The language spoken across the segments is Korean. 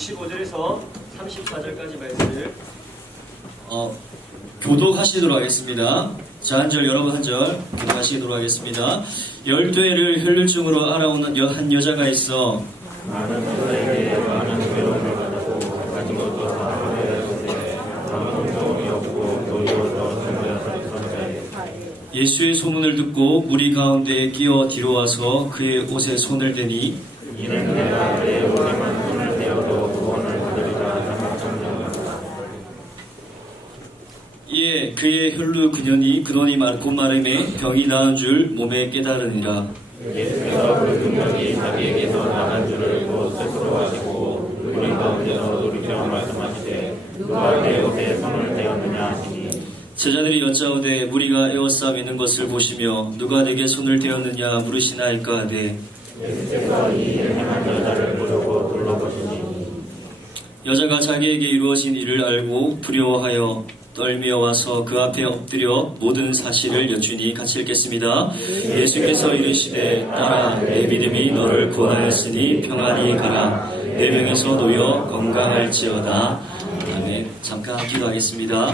25절에서 34절까지 말씀을 교독하시도록 하겠습니다. 자, 한 절 여러분 한 절 교독하시도록 하겠습니다. 12해를 혈류증으로 알아오는 한 여자가 있어 많은 그들에게 많은 괴로움을 받았고 가진 것도 다 버려졌는데 아무 소용이 없고 도리어서 선자에 예수의 소문을 듣고 무리 가운데에 끼어 뒤로 와서 그의 옷에 손을 대니 이는 내가 내 옷에만 손을 대어도 구원을 받으리라 장막청정하다. 이에 그의 혈루 근원이 곧 마름에 병이 나은 줄 몸에 깨달으니라. 예수께서 그 능력이 자기에게서 나간 줄을 곧 스스로 아시고 우리 가운데서 돌이켜 말씀하시되 누가 내 옷에 손을 대었느냐 하시니 제자들이 여짜오되 무리가 에워싸 미는 것을 보시며 누가 내게 손을 대었느냐 물으시나 할까 하되 예수께서 이 행한 여자를 보려고 둘러보시니 여자가 자기에게 이루어진 일을 알고 두려워하여 떨며 와서 그 앞에 엎드려 모든 사실을 여쭈니 같이 읽겠습니다. 예수께서 이르시되 딸아 내 믿음이 너를 구하였으니 평안히 가라 내 병에서 놓여 건강할지어다. 아멘. 잠깐 기도하겠습니다.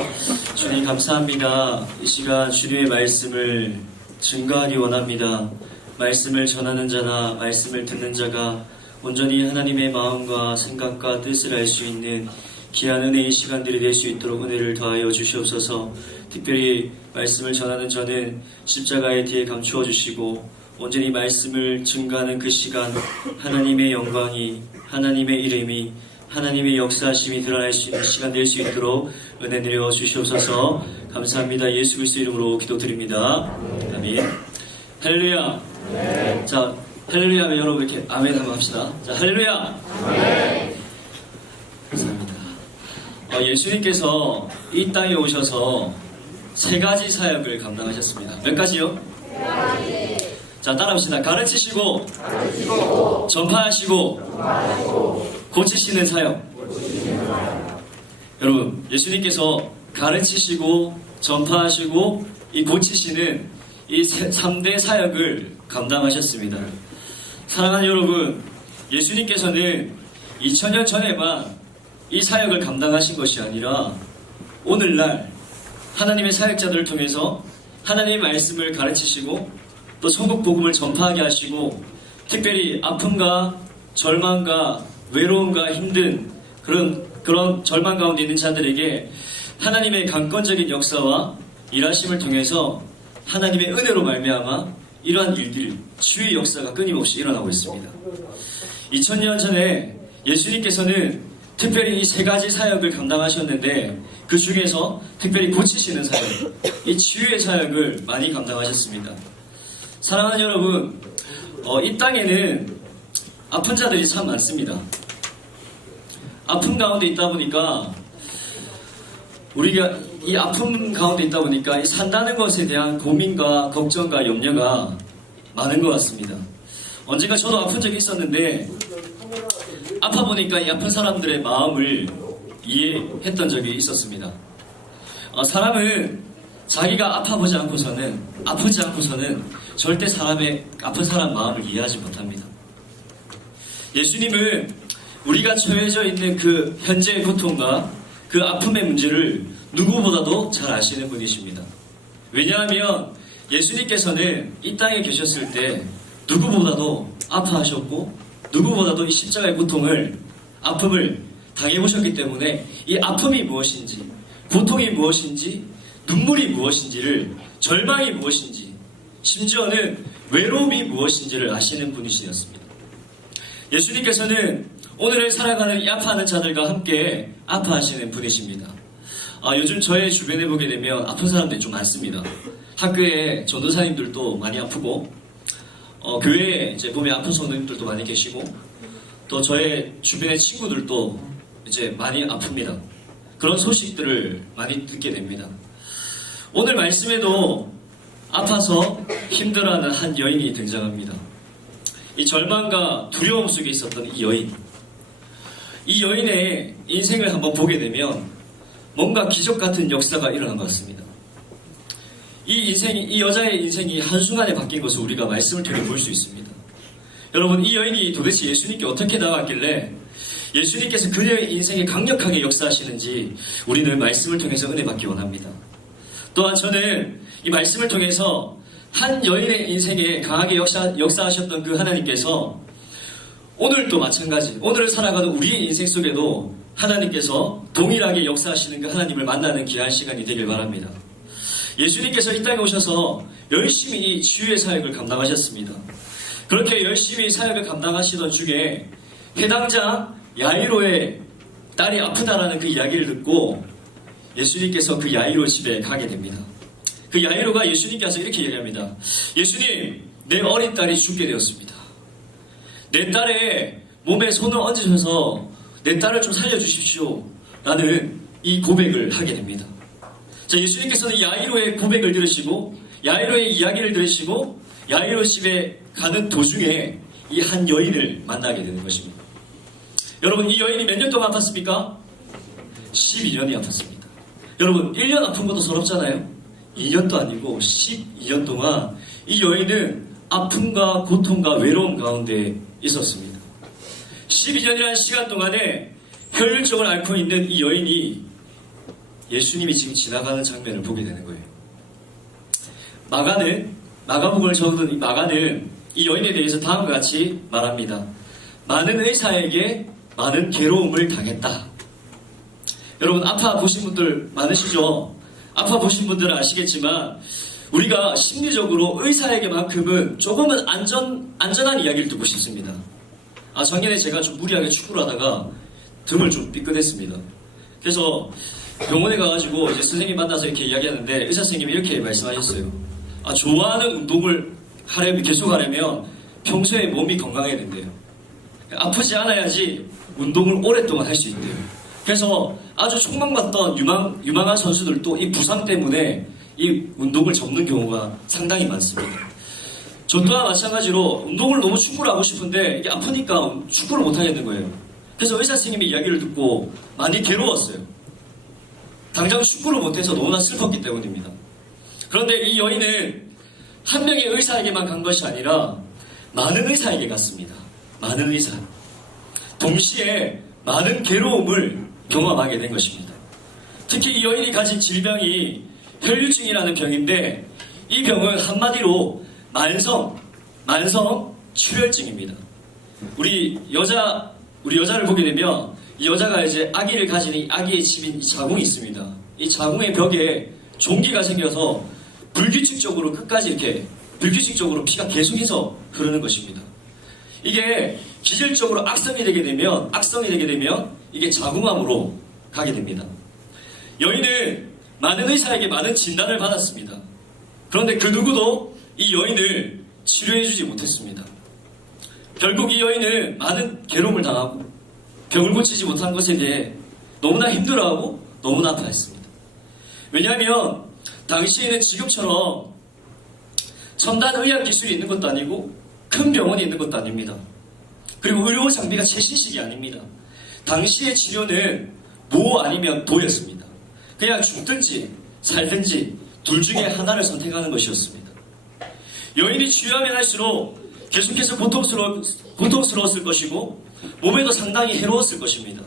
주님 감사합니다. 이 시간 주님의 말씀을 증거하기 원합니다. 말씀을 전하는 자나 말씀을 듣는 자가 온전히 하나님의 마음과 생각과 뜻을 알 수 있는 귀한 은혜의 시간들이 될 수 있도록 은혜를 더하여 주시옵소서. 특별히 말씀을 전하는 저는 십자가의 뒤에 감추어 주시고 온전히 말씀을 증거하는 그 시간 하나님의 영광이 하나님의 이름이 하나님의 역사하심이 드러날 수 있는 시간 될 수 있도록 은혜 내려 주시옵소서. 감사합니다. 예수 그리스도 이름으로 기도드립니다. 아멘. 할렐루야. 자, 할렐루야 하면 여러분 이렇게 아멘 한번 합시다. 자, 할렐루야. 감사합니다. 예수님께서 이 땅에 오셔서 세 가지 사역을 감당하셨습니다. 몇 가지요? 세 가지. 자, 따라합시다. 가르치시고 전파하시고 고치시는 사역. 여러분, 예수님께서 가르치시고 전파하시고 이 고치시는 이 3대 사역을 감당하셨습니다. 사랑하는 여러분, 예수님께서는 2000년 전에만 이 사역을 감당하신 것이 아니라 오늘날 하나님의 사역자들을 통해서 하나님의 말씀을 가르치시고 또 천국 복음을 전파하게 하시고 특별히 아픔과 절망과 외로움과 힘든 그런 절망 가운데 있는 자들에게 하나님의 강권적인 역사와 일하심을 통해서 하나님의 은혜로 말미암아 이러한 일들, 치유의 역사가 끊임없이 일어나고 있습니다. 2000년 전에 예수님께서는 특별히 이 세 가지 사역을 감당하셨는데 그 중에서 특별히 고치시는 사역, 이 치유의 사역을 많이 감당하셨습니다. 사랑하는 여러분, 이 땅에는 아픈 자들이 참 많습니다. 아픔 가운데 있다 보니까 우리가 이 아픔 가운데 있다 보니까 이 산다는 것에 대한 고민과 걱정과 염려가 많은 것 같습니다. 언젠가 저도 아픈 적이 있었는데 아파 보니까 이 아픈 사람들의 마음을 이해했던 적이 있었습니다. 사람은 자기가 아프지 않고서는 절대 아픈 사람 마음을 이해하지 못합니다. 예수님은 우리가 처해져 있는 그 현재의 고통과 그 아픔의 문제를 누구보다도 잘 아시는 분이십니다. 왜냐하면 예수님께서는 이 땅에 계셨을 때 누구보다도 아파하셨고 누구보다도 이 십자가의 아픔을 당해보셨기 때문에 이 아픔이 무엇인지, 고통이 무엇인지, 눈물이 무엇인지를, 절망이 무엇인지, 심지어는 외로움이 무엇인지를 아시는 분이시였습니다. 예수님께서는 오늘을 살아가는 이 아파하는 자들과 함께 아파하시는 분이십니다. 요즘 저의 주변에 보게 되면 아픈 사람들이 좀 많습니다. 학교에 전도사님들도 많이 아프고 교회에 이제 보면 아픈 성도님들도 많이 계시고 또 저의 주변의 친구들도 이제 많이 아픕니다. 그런 소식들을 많이 듣게 됩니다. 오늘 말씀에도 아파서 힘들어하는 한 여인이 등장합니다. 이 절망과 두려움 속에 있었던 이 여인. 이 여인의 인생을 한번 보게 되면 뭔가 기적 같은 역사가 일어난 것 같습니다. 이 여자의 인생이 한순간에 바뀐 것을 우리가 말씀을 통해 볼 수 있습니다. 여러분, 이 여인이 도대체 예수님께 어떻게 나갔길래 예수님께서 그녀의 인생에 강력하게 역사하시는지 우리는 말씀을 통해서 은혜 받기 원합니다. 또한 저는 이 말씀을 통해서 한 여인의 인생에 강하게 역사하셨던 그 하나님께서 오늘도 마찬가지, 오늘을 살아가는 우리의 인생 속에도 하나님께서 동일하게 역사하시는 그 하나님을 만나는 귀한 시간이 되길 바랍니다. 예수님께서 이 땅에 오셔서 열심히 이 치유의 사역을 감당하셨습니다. 그렇게 열심히 사역을 감당하시던 중에 해당자 야이로의 딸이 아프다라는 그 이야기를 듣고 예수님께서 그 야이로 집에 가게 됩니다. 그 야이로가 예수님께서 이렇게 얘기합니다. 예수님, 내 어린 딸이 죽게 되었습니다. 내 딸의 몸에 손을 얹으셔서 내 딸을 좀 살려주십시오 라는 이 고백을 하게 됩니다. 자, 예수님께서는 야이로의 고백을 들으시고 야이로의 이야기를 들으시고 야이로 집에 가는 도중에 이 한 여인을 만나게 되는 것입니다. 여러분, 이 여인이 몇 년 동안 아팠습니까? 12년이 아팠습니다. 여러분, 1년 아픈 것도 서럽잖아요. 2년도 아니고 12년 동안 이 여인은 아픔과 고통과 외로움 가운데 있었습니다. 12년이라는 시간 동안에 혈류증을 앓고 있는 이 여인이 예수님이 지금 지나가는 장면을 보게 되는 거예요. 마가복음을 적은 이 마가는 이 여인에 대해서 다음과 같이 말합니다. 많은 의사에게 많은 괴로움을 당했다. 여러분, 아파 보신 분들 많으시죠? 아파 보신 분들은 아시겠지만 우리가 심리적으로 의사에게만큼은 조금은 안전한 이야기를 듣고 싶습니다. 작년에 제가 좀 무리하게 축구를 하다가 등을 좀 삐끗했습니다. 그래서 병원에 가가지고 이제 선생님 만나서 이렇게 이야기하는데 의사 선생님이 이렇게 말씀하셨어요. 좋아하는 운동을 계속 하려면 평소에 몸이 건강해야 된대요. 아프지 않아야지 운동을 오랫동안 할 수 있대요. 그래서 아주 촉망받던 유망한 선수들도 이 부상 때문에 이 운동을 접는 경우가 상당히 많습니다. 저 또한 마찬가지로 운동을 너무 축구를 하고 싶은데 이게 아프니까 축구를 못 하겠는 거예요. 그래서 의사 선생님의 이야기를 듣고 많이 괴로웠어요. 당장 축구를 못해서 너무나 슬펐기 때문입니다. 그런데 이 여인은 한 명의 의사에게만 간 것이 아니라 많은 의사에게 갔습니다. 많은 의사. 동시에 많은 괴로움을 경험하게 된 것입니다. 특히 이 여인이 가진 질병이 혈류증이라는 병인데 이 병은 한마디로 만성 출혈증입니다. 우리 여자를 보게 되면 이 여자가 이제 아기를 가진 이 아기의 집인 이 자궁이 있습니다. 이 자궁의 벽에 종기가 생겨서 불규칙적으로 피가 계속해서 흐르는 것입니다. 이게 기질적으로 악성이 되게 되면 이게 자궁암으로 가게 됩니다. 여인은 많은 의사에게 많은 진단을 받았습니다. 그런데 그 누구도 이 여인을 치료해주지 못했습니다. 결국 이 여인은 많은 괴로움을 당하고 병을 고치지 못한 것에 대해 너무나 힘들어하고 너무나 아파했습니다. 왜냐하면 당시에는 지금처럼 첨단 의학 기술이 있는 것도 아니고 큰 병원이 있는 것도 아닙니다. 그리고 의료 장비가 최신식이 아닙니다. 당시의 치료는 모 아니면 도였습니다. 그냥 죽든지 살든지 둘 중에 하나를 선택하는 것이었습니다. 여인이 치유하면 할수록 계속해서 고통스러웠을 것이고 몸에도 상당히 해로웠을 것입니다.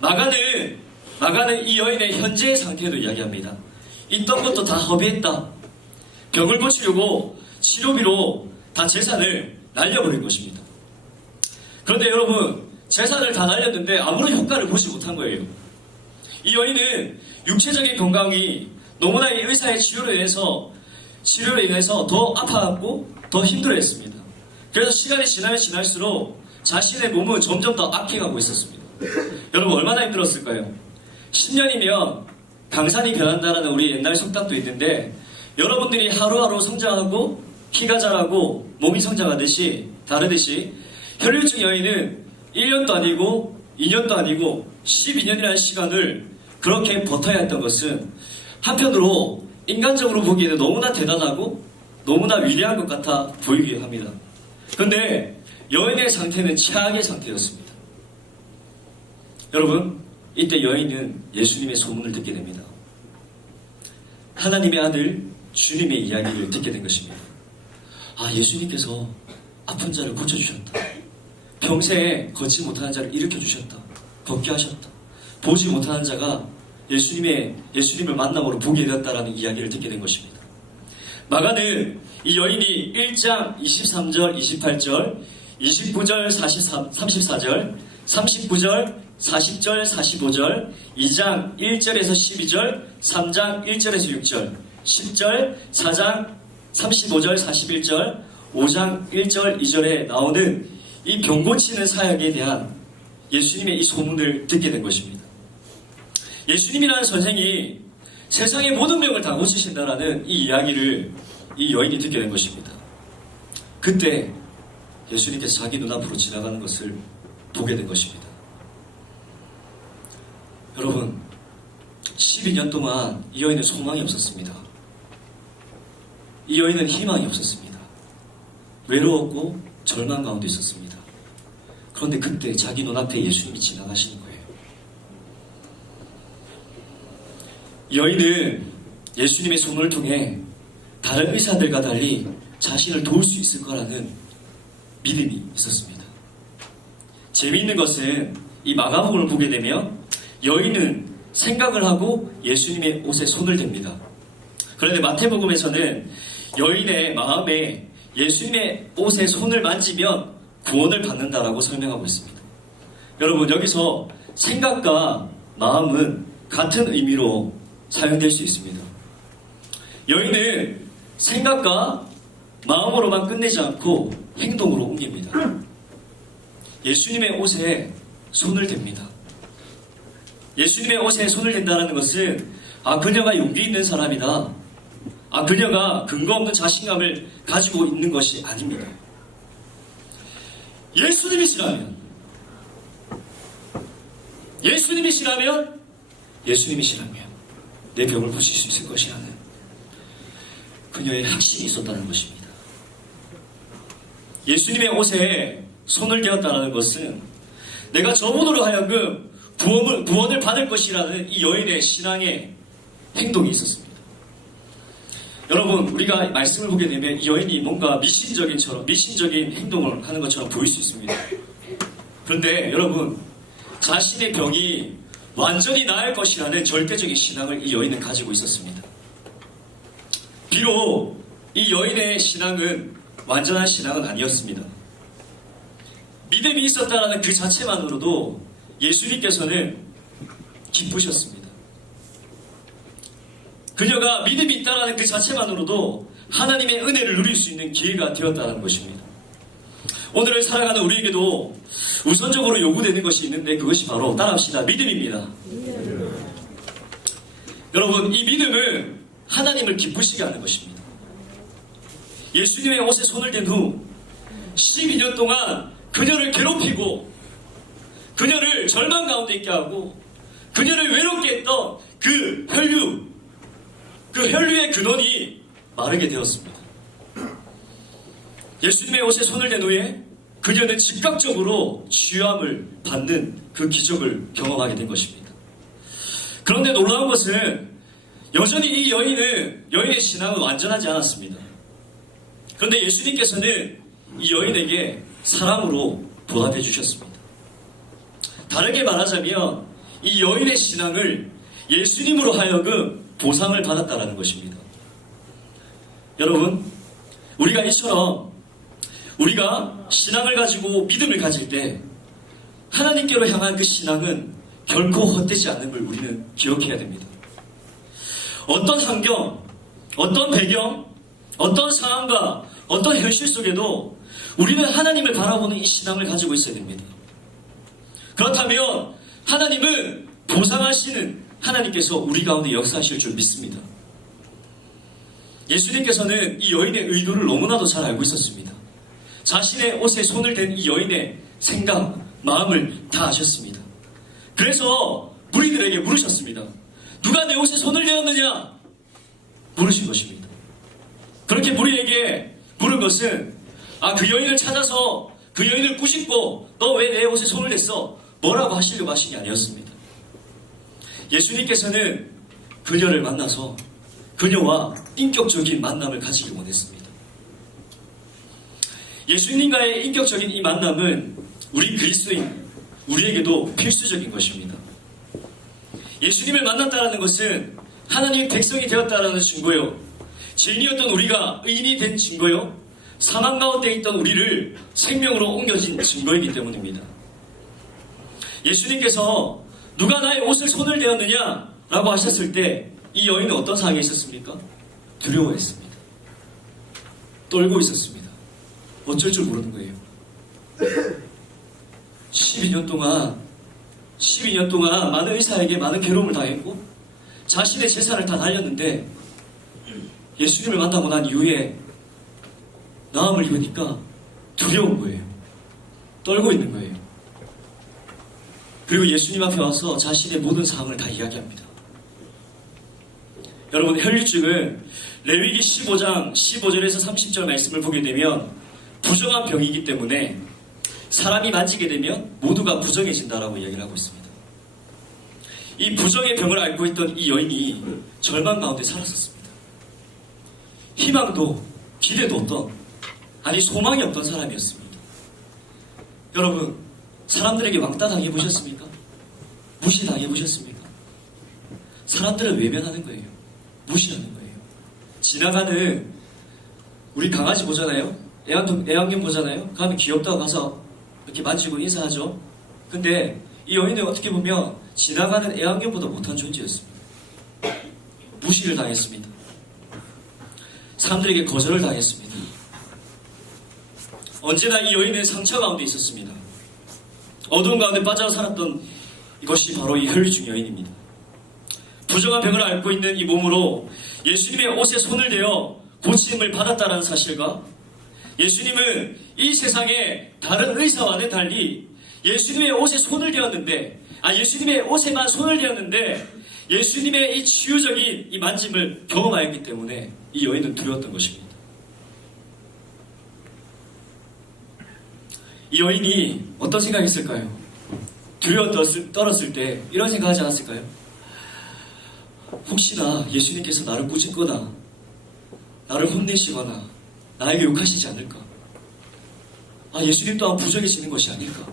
마가는 이 여인의 현재의 상태도 이야기합니다. 있던 것도 다 허비했다. 병을 고치려고 치료비로 다 재산을 날려버린 것입니다. 그런데 여러분, 재산을 다 날렸는데 아무런 효과를 보지 못한 거예요. 이 여인은 육체적인 건강이 너무나 이 의사의 치료로 인해서 더 아파하고 더 힘들어했습니다. 그래서 시간이 지나면 지날수록 자신의 몸은 점점 더 악해가고 있었습니다. 여러분, 얼마나 힘들었을까요? 10년이면 강산이 변한다라는 우리 옛날 속담도 있는데 여러분들이 하루하루 성장하고 키가 자라고 몸이 성장하듯이 다르듯이 혈류증 여인은 1년도 아니고 2년도 아니고 12년이라는 시간을 그렇게 버텨야 했던 것은 한편으로 인간적으로 보기에는 너무나 대단하고 너무나 위대한 것 같아 보이기도 합니다. 그런데 여인의 상태는 최악의 상태였습니다. 여러분, 이때 여인은 예수님의 소문을 듣게 됩니다. 하나님의 아들 주님의 이야기를 듣게 된 것입니다. 예수님께서 아픈 자를 고쳐주셨다. 평생에 걷지 못하는 자를 일으켜 주셨다. 걷게 하셨다. 보지 못하는 자가 예수님을 만남으로 보게 되었다라는 이야기를 듣게 된 것입니다. 마가는 이 여인이 1장 23절, 28절, 29절, 34절, 39절, 40절, 45절, 2장 1절에서 12절, 3장 1절에서 6절, 10절, 4장 35절, 41절, 5장 1절, 2절에 나오는 이 병 고치는 사역에 대한 예수님의 이 소문을 듣게 된 것입니다. 예수님이라는 선생이 세상의 모든 병을 다 고치신다라는 이 이야기를 이 여인이 듣게 된 것입니다. 그때 예수님께서 자기 눈앞으로 지나가는 것을 보게 된 것입니다. 여러분, 12년 동안 이 여인은 소망이 없었습니다. 이 여인은 희망이 없었습니다. 외로웠고 절망 가운데 있었습니다. 그런데 그때 자기 눈앞에 예수님이 지나가시는 거예요. 이 여인은 예수님의 손을 통해 다른 의사들과 달리 자신을 도울 수 있을 거라는 믿음이 있었습니다. 재미있는 것은 이 마가복음을 보게 되면 여인은 생각을 하고 예수님의 옷에 손을 댑니다. 그런데 마태복음에서는 여인의 마음에 예수님의 옷에 손을 만지면 구원을 받는다라고 설명하고 있습니다. 여러분, 여기서 생각과 마음은 같은 의미로 사용될 수 있습니다. 여인은 생각과 마음으로만 끝내지 않고 행동으로 옮깁니다. 예수님의 옷에 손을 댑니다. 예수님의 옷에 손을 댄다는 것은 그녀가 용기 있는 사람이다. 그녀가 근거 없는 자신감을 가지고 있는 것이 아닙니다. 예수님이시라면 내 병을 고칠 수 있을 것이라는 그녀의 확신이 있었다는 것입니다. 예수님의 옷에 손을 대었다는 것은 내가 저분으로 하여금 구원을 받을 것이라는 이 여인의 신앙의 행동이 있었습니다. 여러분, 우리가 말씀을 보게 되면 이 여인이 뭔가 미신적인 행동을 하는 것처럼 보일 수 있습니다. 그런데 여러분, 자신의 병이 완전히 나을 것이라는 절대적인 신앙을 이 여인은 가지고 있었습니다. 비록 이 여인의 신앙은 완전한 신앙은 아니었습니다. 믿음이 있었다는 그 자체만으로도 예수님께서는 기쁘셨습니다. 그녀가 믿음이 있다는 그 자체만으로도 하나님의 은혜를 누릴 수 있는 기회가 되었다는 것입니다. 오늘을 살아가는 우리에게도 우선적으로 요구되는 것이 있는데 그것이 바로 따라합시다. 믿음입니다. 여러분, 이 믿음은 하나님을 기쁘시게 하는 것입니다. 예수님의 옷에 손을 댄 후 12년 동안 그녀를 괴롭히고 그녀를 절망 가운데 있게 하고 그녀를 외롭게 했던 그 혈류의 근원이 마르게 되었습니다. 예수님의 옷에 손을 댄 후에 그녀는 즉각적으로 치유함을 받는 그 기적을 경험하게 된 것입니다. 그런데 놀라운 것은 여전히 이 여인의 신앙은 완전하지 않았습니다. 그런데 예수님께서는 이 여인에게 사랑으로 보답해 주셨습니다. 다르게 말하자면 이 여인의 신앙을 예수님으로 하여금 보상을 받았다라는 것입니다. 여러분, 우리가 이처럼 우리가 신앙을 가지고 믿음을 가질 때 하나님께로 향한 그 신앙은 결코 헛되지 않는 걸 우리는 기억해야 됩니다. 어떤 환경, 어떤 배경, 어떤 상황과 어떤 현실 속에도 우리는 하나님을 바라보는 이 신앙을 가지고 있어야 됩니다. 그렇다면 하나님은 보상하시는 하나님께서 우리 가운데 역사하실 줄 믿습니다. 예수님께서는 이 여인의 의도를 너무나도 잘 알고 있었습니다. 자신의 옷에 손을 댄 이 여인의 생각, 마음을 다 아셨습니다. 그래서 무리들에게 물으셨습니다. 누가 내 옷에 손을 대었느냐? 물으신 것입니다. 그렇게 무리에게 물은 것은 그 여인을 찾아서 그 여인을 꾸짖고 너 왜 내 옷에 손을 댔어? 뭐라고 하시려고 하신 게 아니었습니다. 예수님께서는 그녀를 만나서 그녀와 인격적인 만남을 가지길 원했습니다. 예수님과의 인격적인 이 만남은 우리 그리스도인, 우리에게도 필수적인 것입니다. 예수님을 만났다는 것은 하나님의 백성이 되었다는 증거요, 죄인이었던 우리가 의인이 된 증거요, 사망 가운데 있던 우리를 생명으로 옮겨진 증거이기 때문입니다. 예수님께서 누가 나의 옷을 손을 대었느냐 라고 하셨을 때 이 여인은 어떤 상황에 있었습니까? 두려워했습니다. 떨고 있었습니다. 어쩔 줄 모르는 거예요. 12년 동안 많은 의사에게 많은 괴로움을 당했고 자신의 재산을 다 날렸는데 예수님을 만나고 난 이후에 나음을 입으니까 두려운 거예요. 떨고 있는 거예요. 그리고 예수님 앞에 와서 자신의 모든 상황을 다 이야기합니다. 여러분, 혈류증은 레위기 15장 15절에서 30절 말씀을 보게 되면 부정한 병이기 때문에 사람이 만지게 되면 모두가 부정해진다라고 이야기를 하고 있습니다. 이 부정의 병을 앓고 있던 이 여인이 절망 가운데 살았었습니다. 희망도 기대도 없던, 아니 소망이 없던 사람이었습니다. 여러분, 사람들에게 왕따 당해보셨습니까? 무시당해보셨습니까? 사람들은 외면하는 거예요. 무시하는 거예요. 지나가는 우리 강아지 보잖아요. 애완견 보잖아요. 가면 귀엽다고 가서 이렇게 만지고 인사하죠. 근데 이 여인은 어떻게 보면 지나가는 애완견보다 못한 존재였습니다. 무시를 당했습니다. 사람들에게 거절을 당했습니다. 언제나 이 여인은 상처 가운데 있었습니다. 어두운 가운데 빠져 살았던 이것이 바로 이 혈류증 여인입니다. 부정한 병을 앓고 있는 이 몸으로 예수님의 옷에 손을 대어 고침을 받았다는 사실과 예수님은 이 세상의 다른 의사와는 달리 예수님의 옷에 손을 대었는데, 예수님의 옷에만 손을 대었는데 예수님의 이 치유적인 이 만짐을 경험하였기 때문에 이 여인은 두려웠던 것입니다. 이 여인이 어떤 생각했을까요? 두려워 떨었을 때 이런 생각하지 않았을까요? 혹시나 예수님께서 나를 꾸짖거나 나를 혼내시거나 나에게 욕하시지 않을까? 예수님 또한 부정해지는 것이 아닐까?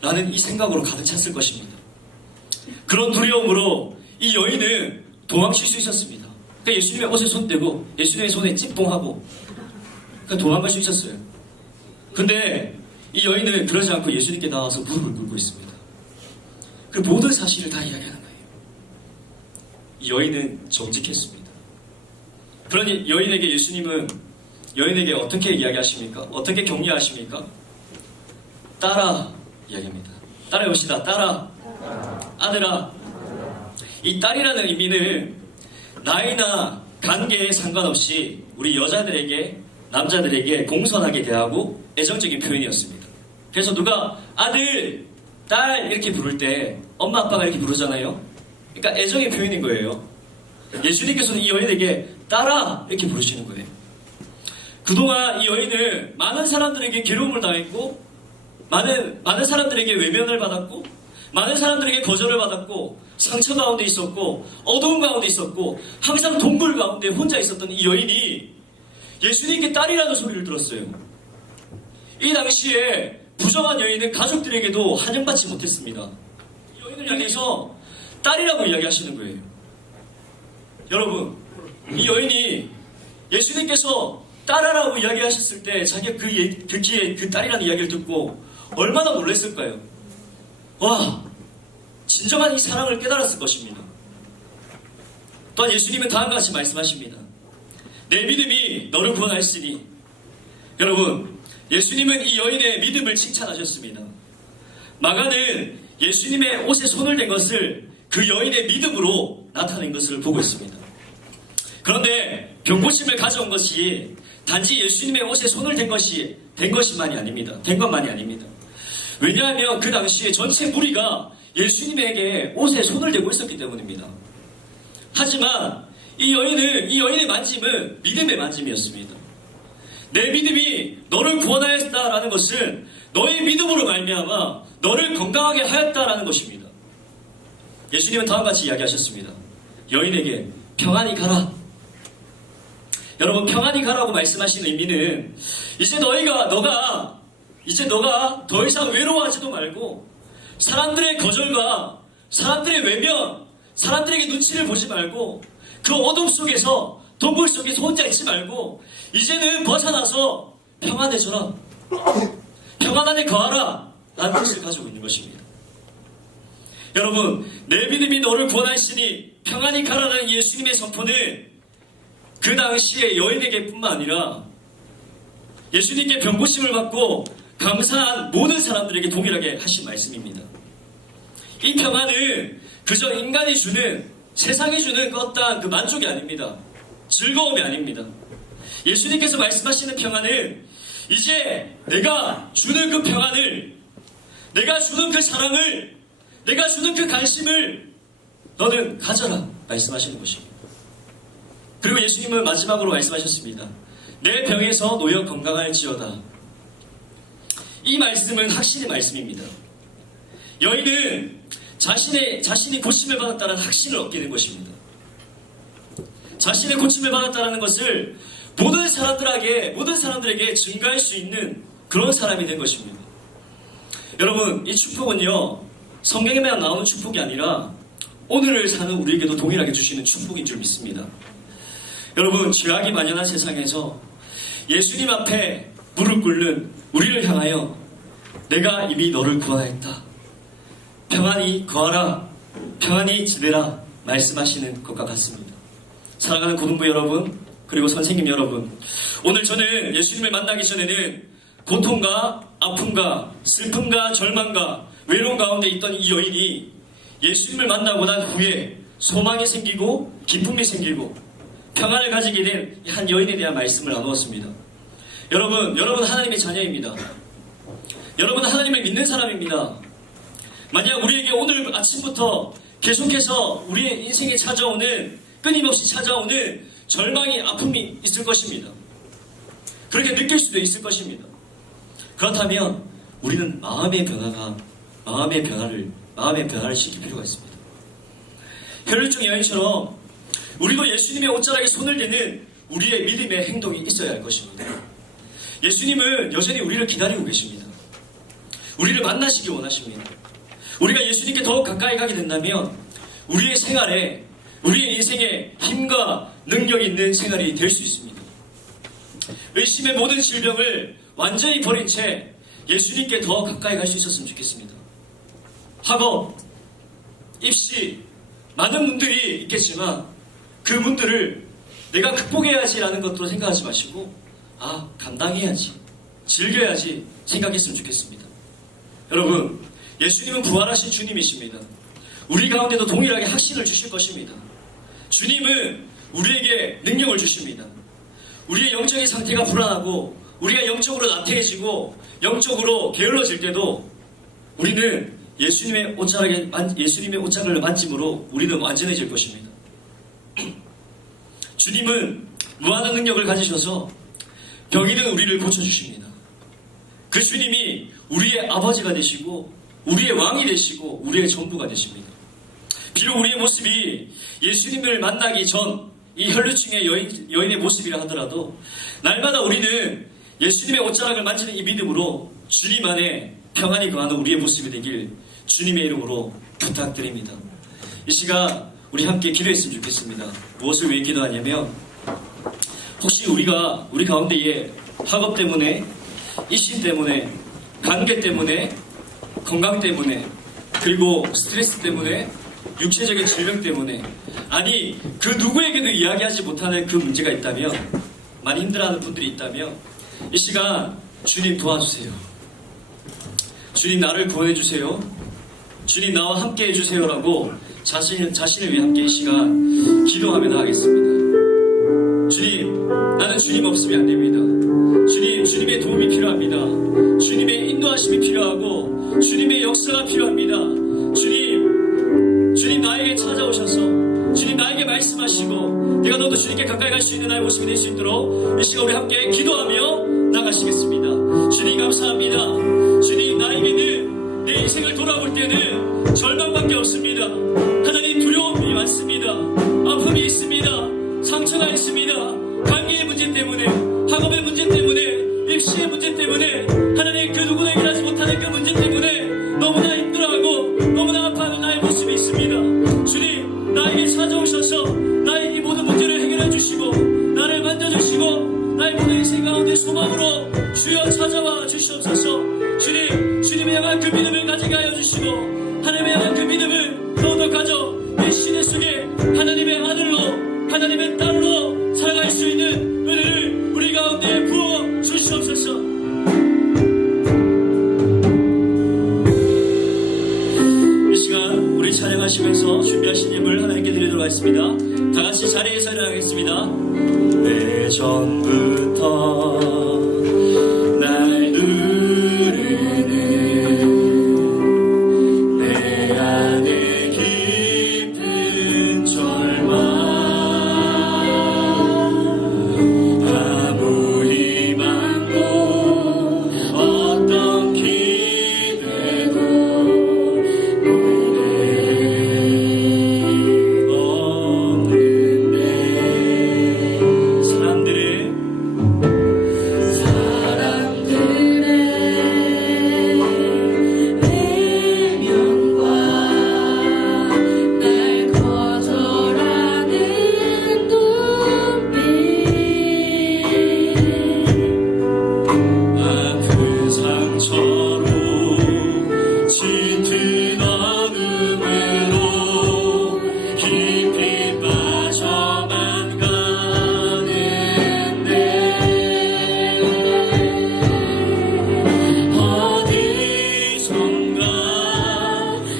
라는 이 생각으로 가득 찼을 것입니다. 그런 두려움으로 이 여인은 도망칠 수 있었습니다. 그러니까 예수님의 옷에 손대고 예수님의 손에 찌뽕하고 그러니까 도망갈 수 있었어요. 근데 이 여인은 그러지 않고 예수님께 나와서 무릎을 꿇고 있습니다. 그 모든 사실을 다 이야기하는 거예요. 이 여인은 정직했습니다. 그러니 여인에게 예수님은 여인에게 어떻게 이야기하십니까? 어떻게 격려하십니까? 딸아 이야기합니다. 따라해봅시다. 딸아, 아들아. 이 딸이라는 의미는 나이나 관계에 상관없이 우리 여자들에게 남자들에게 공손하게 대하고 애정적인 표현이었습니다. 그래서 누가 아들, 딸 이렇게 부를 때 엄마 아빠가 이렇게 부르잖아요. 그러니까 애정의 표현인 거예요. 예수님께서는 이 여인에게 딸아 이렇게 부르시는 거예요. 그동안 이 여인은 많은 사람들에게 괴로움을 당했고 많은 사람들에게 외면을 받았고 많은 사람들에게 거절을 받았고 상처 가운데 있었고 어두움 가운데 있었고 항상 동굴 가운데 혼자 있었던 이 여인이 예수님께 딸이라는 소리를 들었어요. 이 당시에 부정한 여인은 가족들에게도 환영받지 못했습니다. 이 여인을 향해서 딸이라고 이야기하시는 거예요. 여러분, 이 여인이 예수님께서 딸아라고 이야기하셨을 때 자기가 그 귀에 그 딸이라는 이야기를 듣고 얼마나 놀랐을까요? 와, 진정한 이 사랑을 깨달았을 것입니다. 또한 예수님은 다음과 같이 말씀하십니다. 내 믿음이 너를 구원하였으니. 여러분, 예수님은 이 여인의 믿음을 칭찬하셨습니다. 마가는 예수님의 옷에 손을 댄 것을 그 여인의 믿음으로 나타낸 것을 보고 있습니다. 그런데 병고침을 가져온 것이 단지 예수님의 옷에 손을 댄 것만이 아닙니다. 왜냐하면 그 당시에 전체 무리가 예수님에게 옷에 손을 대고 있었기 때문입니다. 하지만 이 여인의 만짐은 믿음의 만짐이었습니다. 내 믿음이 너를 구원하였다라는 것은 너의 믿음으로 말미암아 너를 건강하게 하였다라는 것입니다. 예수님은 다음과 같이 이야기하셨습니다. 여인에게 평안히 가라. 여러분, 평안히 가라고 말씀하신 의미는 이제 너가 이제 너가 더 이상 외로워하지도 말고 사람들의 거절과 사람들의 외면, 사람들에게 눈치를 보지 말고 그 어둠 속에서 동굴 속에서 혼자 있지 말고 이제는 벗어나서 평안해져라. 평안 안에 거하라. 라는 뜻을 가지고 있는 것입니다. 여러분, 내 믿음이 너를 구원하시니 평안히 가라라는 예수님의 선포는 그 당시에 여인에게 뿐만 아니라 예수님께 병고침을 받고 감사한 모든 사람들에게 동일하게 하신 말씀입니다. 이 평안은 그저 인간이 주는, 세상이 주는 어떠한 그 만족이 아닙니다. 즐거움이 아닙니다. 예수님께서 말씀하시는 평안은 이제 내가 주는 그 평안을, 내가 주는 그 사랑을, 내가 주는 그 관심을 너는 가져라 말씀하시는 것입니다. 그리고 예수님은 마지막으로 말씀하셨습니다. 내 병에서 놓여 건강할지어다. 이 말씀은 확신의 말씀입니다. 여인은 자신이 고침을 받았다는 확신을 얻게 된 것입니다. 자신의 고침을 받았다는 것을 모든 사람들에게 증가할 수 있는 그런 사람이 된 것입니다. 여러분, 이 축복은요, 성경에만 나오는 축복이 아니라 오늘을 사는 우리에게도 동일하게 주시는 축복인 줄 믿습니다. 여러분, 죄악이 만연한 세상에서 예수님 앞에 무릎 꿇는 우리를 향하여 내가 이미 너를 구원하였다. 평안히 거하라. 평안히 지내라. 말씀하시는 것과 같습니다. 사랑하는 고등부 여러분, 그리고 선생님 여러분, 오늘 저는 예수님을 만나기 전에는 고통과 아픔과 슬픔과 절망과 외로움 가운데 있던 이 여인이 예수님을 만나고 난 후에 소망이 생기고 기쁨이 생기고 평안을 가지게 된 한 여인에 대한 말씀을 나누었습니다. 여러분 하나님의 자녀입니다. 여러분 하나님을 믿는 사람입니다. 만약 우리에게 오늘 아침부터 계속해서 우리의 인생에 끊임없이 찾아오는 절망이, 아픔이 있을 것입니다. 그렇게 느낄 수도 있을 것입니다. 그렇다면 우리는 마음의 변화를 시킬 필요가 있습니다. 혈류증 여인처럼 우리도 예수님의 옷자락에 손을 대는 우리의 믿음의 행동이 있어야 할 것입니다. 예수님은 여전히 우리를 기다리고 계십니다. 우리를 만나시기 원하십니다. 우리가 예수님께 더욱 가까이 가게 된다면 우리의 생활에, 우리의 인생에 힘과 능력이 있는 생활이 될 수 있습니다. 의심의 모든 질병을 완전히 버린 채 예수님께 더 가까이 갈 수 있었으면 좋겠습니다. 학업, 입시, 많은 문들이 있겠지만 그 문들을 내가 극복해야지라는 것도 생각하지 마시고 감당해야지, 즐겨야지 생각했으면 좋겠습니다. 여러분, 예수님은 부활하신 주님이십니다. 우리 가운데도 동일하게 확신을 주실 것입니다. 주님은 우리에게 능력을 주십니다. 우리의 영적인 상태가 불안하고 우리가 영적으로 나태해지고 영적으로 게을러질 때도 우리는 예수님의 옷자락을 만짐으로 우리는 완전해질 것입니다. 주님은 무한한 능력을 가지셔서 병이 든 우리를 고쳐주십니다. 그 주님이 우리의 아버지가 되시고 우리의 왕이 되시고 우리의 전부가 되십니다. 비록 우리의 모습이 예수님을 만나기 전 이 혈류증의 여인의 모습이라 하더라도 날마다 우리는 예수님의 옷자락을 만지는 이 믿음으로 주님 안에 평안히 거하는 우리의 모습이 되길 주님의 이름으로 부탁드립니다. 이 시간 우리 함께 기도했으면 좋겠습니다. 무엇을 위해 기도하냐면 혹시 우리 가운데에 학업 때문에, 이신 때문에, 관계 때문에, 건강 때문에, 그리고 스트레스 때문에, 육체적인 질병 때문에, 아니 그 누구에게도 이야기하지 못하는 그 문제가 있다면, 많이 힘들어하는 분들이 있다면 이 시간 주님 도와주세요. 주님 나를 구원해주세요. 주님 나와 함께 해주세요라고 자신을 위해 함께 이 시간 기도하며 나가겠습니다. 주님, 나는 주님 없으면 안 됩니다. 주님, 주님의 도움이 필요합니다. 주님의 인도하심이 필요하고 주님의 역사가 필요합니다. 주님 나에게 찾아오셔서 주님 나에게 말씀하시고 내가 너도 주님께 가까이 갈 수 있는 나의 모습이 될 수 있도록 이 시간 우리 함께 기도하며 나가시겠습니다. 주님 감사합니다. 주님, 나에게는 내 인생을 돌아볼 때는 절망밖에 없습니다. 하나님, 두려움이 많습니다. 아픔이 있습니다. 상처가 있습니다. 관계의 문제 때문에, 학업의 문제 때문에, 입시의 문제 때문에 하나님 그 누구 하나님의 딸로 살아갈 수 있는 은혜를 우리 가운데 부어 주시옵소서. 이 시간 우리 찬양하시면서 준비하신 예물 하나님께 드리도록 하겠습니다. 다 같이 자리에서 일어나겠습니다. 예전부터 날 누르는 내 안에 깊은 절망, 아무 희망도 어떤 기대도 없는데 사람들의 외면과 날 거절하는 눈빛, 아픈 상처로 짙은 어둠으로 깊이 빠져만 가는데 어디선가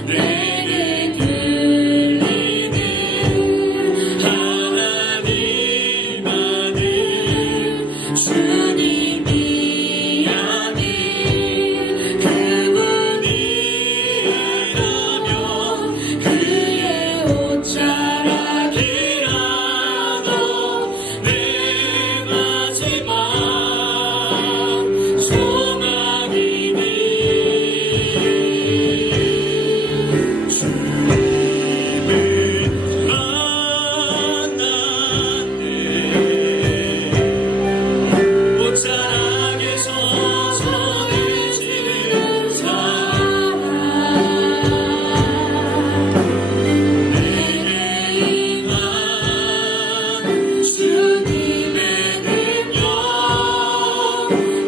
내게 들리는 하나님 아들 주님이 아닌 그분이라면 그의 옷자락이라도 내 마지막 소망이니 주님을 만났네. 옷자락에서 전해지는 사랑, 내게 임한 주님의 능력,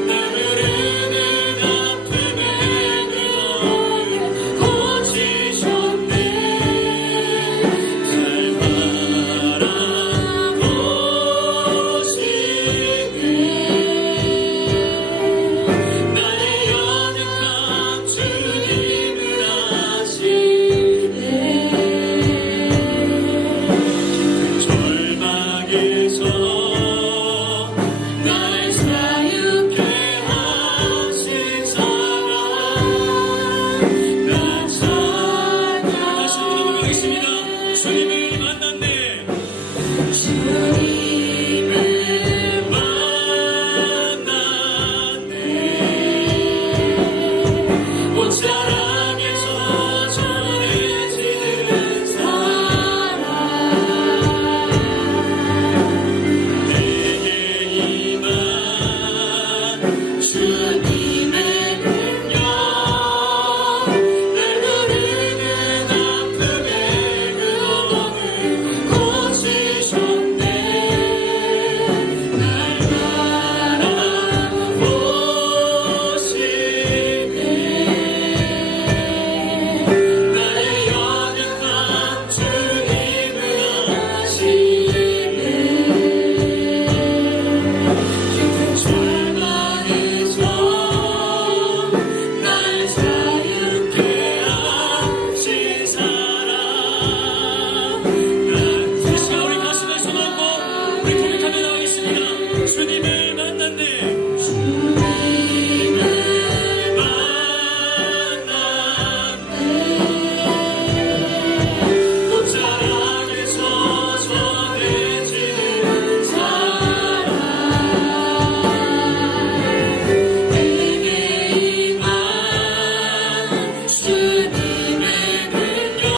날 부르는 아픔의 근원을 고치셨네. 날 바라보시네. 나의 연약함 주님을 아시네. 절망에서 날 사유케 하신 사랑, 난 찬양. 다시 한번 고백하겠습니다. 주님을